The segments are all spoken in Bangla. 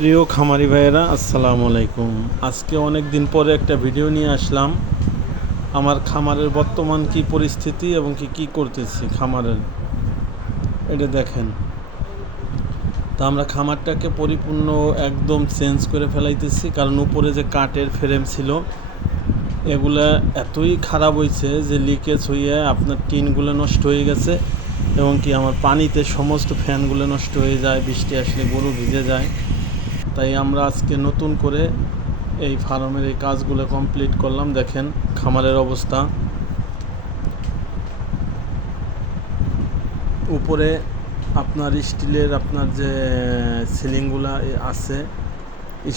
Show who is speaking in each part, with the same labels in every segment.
Speaker 1: প্রিয় খামারি ভাইয়েরা, আসসালামু আলাইকুম। আজকে অনেক দিন পরে একটা ভিডিও নিয়ে আসলাম। আমার খামারের বর্তমান কি পরিস্থিতি এবং কি কি করতেছি খামারের? এটা দেখেন। তা আমরা খামারটাকে পরিপূর্ণ একদম চেঞ্জ করে ফেলাইতেছি, কারণ উপরে যে কাঠের ফ্রেম ছিল, এগুলা এতই খারাপ হয়েছে যে লিকেজ হয়ে আপনার টিনগুলো নষ্ট হয়ে গেছে, এবং কি আমার পানিতে সমস্ত ফ্যানগুলো নষ্ট হয়ে যায়, বৃষ্টি আসলে গরু ভিজে যায়। তাই আমরা আজকে নতুন করে এই ফার্মের এই কাজগুলো কমপ্লিট করলাম। দেখেন খামারের অবস্থা। উপরে আপনার স্টিলের আপনার যে সিলিংগুলা আছে,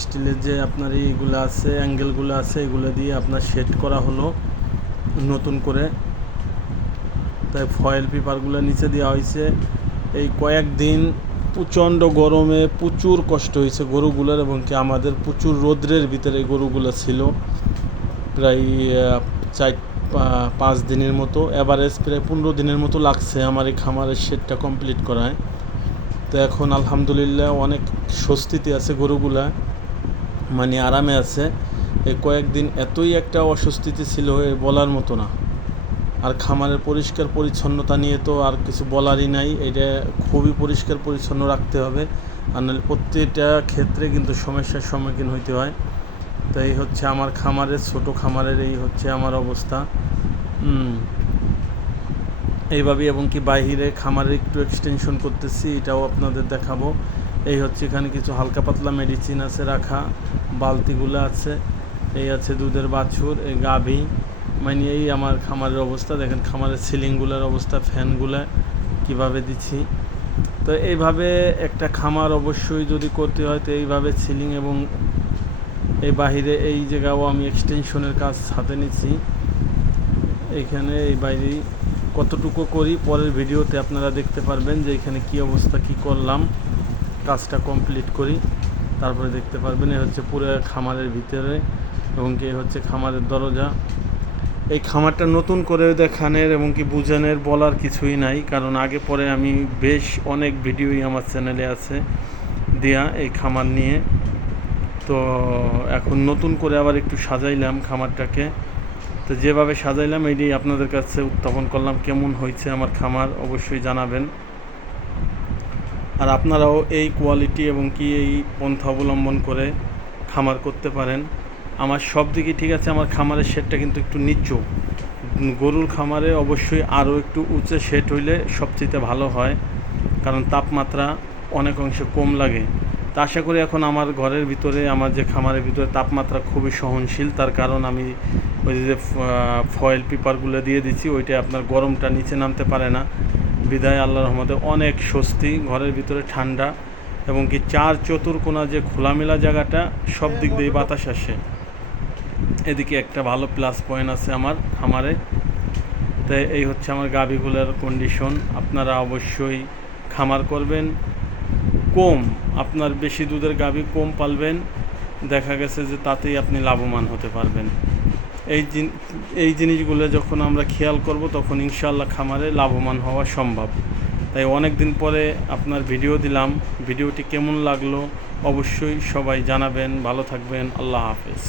Speaker 1: স্টিলের যে আপনার এইগুলো আছে, অ্যাঙ্গেলগুলো আছে, এগুলো দিয়ে আপনার সেট করা হলো নতুন করে। তাই ফয়েল পেপারগুলো নিচে দেওয়া হয়েছে। এই কয়েকদিন প্রচণ্ড গরমে প্রচুর কষ্ট হয়েছে গরুগুলোর এবং কি আমাদের প্রচুর রৌদ্রের ভিতরে গরুগুলো ছিল। প্রায় চার পাঁচ দিনের মতো। অ্যাভারেজ প্রায় পনেরো দিনের মতো লাগছে আমার এই খামারের শেডটা কমপ্লিট করায়। তো এখন আলহামদুলিল্লাহ অনেক স্বস্তিতে আছে গরুগুলা মানে আরামে আছে। এই কয়েকদিন এতই একটা অস্বস্তিতে ছিল বলার মতো না। আর খামারের পরিষ্কার পরিচ্ছন্নতা নিয়ে তো আর কিছু বলারই নাই। এটা খুবই পরিষ্কার পরিচ্ছন্ন রাখতে হবে। আর নাহলে প্রত্যেকটা ক্ষেত্রে কিন্তু সমস্যার সম্মুখীন হইতে হয়। তো এই হচ্ছে আমার খামারের, ছোট খামারের এই হচ্ছে আমার অবস্থা। এইভাবে এবং কি বাইরে খামারের একটু এক্সটেনশন করতেছি, এটাও আপনাদের দেখাবো। এই হচ্ছে এখানে কিছু হালকা পাতলা মেডিসিন আছে রাখা, বালতিগুলো আছে, এই আছে দুধের বাছুর, এই গাভী। মানে এই আমার খামারের অবস্থা। দেখেন খামারের সিলিংগুলোর অবস্থা ফ্যানগুলো কীভাবে দিচ্ছি। তো এইভাবে একটা খামার অবশ্যই যদি করতে হয়, তো এইভাবে সিলিং এবং এই বাহিরে এই জায়গাও আমি এক্সটেনশনের কাজ হাতে নিচ্ছি। এইখানে এই বাইরে কতটুকু করি, পরের ভিডিওতে আপনারা দেখতে পারবেন যে এখানে কি অবস্থা, কি করলাম। কাজটা কমপ্লিট করি, তারপরে দেখতে পারবেন এ হচ্ছে পুরো খামারের ভিতরে এবং কি হচ্ছে খামারের দরজা। এই খামারটা নতুন করে দেখানের এবং কি বুঝানোর বলার কিছুই নাই, কারণ আগে পরে আমি বেশ অনেক ভিডিওই আমার চ্যানেলে আছে দেয়া এই খামার নিয়ে। তো এখন নতুন করে আবার একটু সাজাইলাম খামারটাকে। তো যেভাবে সাজাইলাম এটাই আপনাদের কাছে উত্থাপন করলাম, কেমন হয়েছে আমার খামার অবশ্যই জানাবেন। আর আপনারাও এই কোয়ালিটি এবং কি এই পন্থা অবলম্বন করে খামার করতে পারেন। আমার সব দিকে ঠিক আছে, আমার খামারের শেডটা কিন্তু একটু নিচু। গরুর খামারে অবশ্যই আরও একটু উঁচে শেড হইলে সবচেয়ে ভালো হয়, কারণ তাপমাত্রা অনেক অংশে কম লাগে। তা আশা করি এখন আমার ঘরের ভিতরে, আমার যে খামারের ভিতরে তাপমাত্রা খুবই সহনশীল, তার কারণ আমি ওই যে ফয়েল পেপারগুলো দিয়ে দিচ্ছি ওইটা আপনার গরমটা নিচে নামতে পারে না। বিদায় আল্লাহ রহমতে অনেক স্বস্তি, ঘরের ভিতরে ঠান্ডা এবং কি চার চতুর্কোনা যে খোলামেলা জায়গাটা, সব দিক দিয়ে বাতাস আসে। এদিকে একটা ভালো প্লাস পয়েন্ট আছে আমার খামারে তাই এই হচ্ছে আমার গাভিগুলোর কন্ডিশন আপনারা অবশ্যই খামার করবেন। কম, আপনার বেশি দুধের গাভী কম পালবেন। দেখা গেছে যে তাতেই আপনি লাভবান হতে পারবেন। এই এই জিনিসগুলো যখন আমরা খেয়াল করব, তখন ইনশাল্লাহ খামারে লাভবান হওয়া সম্ভব। তাই অনেক দিন পরে আপনার ভিডিও দিলাম। ভিডিওটি কেমন লাগল অবশ্যই সবাই জানাবেন। ভালো থাকবেন। আল্লাহ হাফেজ।